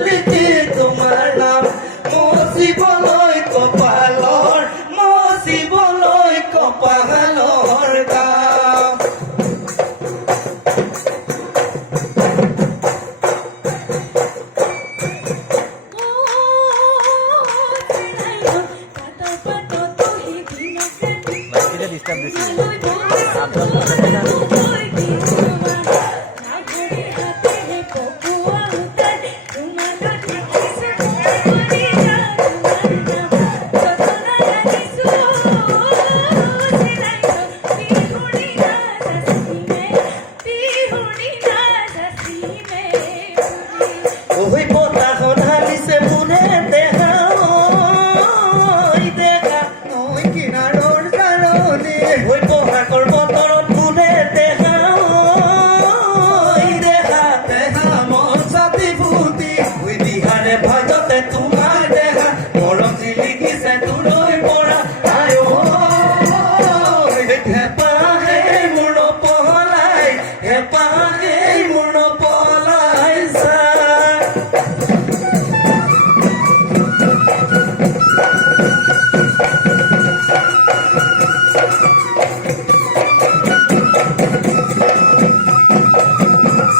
লিখি তোমাৰ নাম মচিবলৈ কপালৰ কাম ডিস্টার্ব দিচ্ছি ওই বতাহত হালিছে মোৰে দেখা ওই কিনাৰৰ কাৰণে ওই বহাগৰ বতৰত মোৰে দেখা মন ছাতি ফুটি ওই বিহাৰে ভাজতে তুমি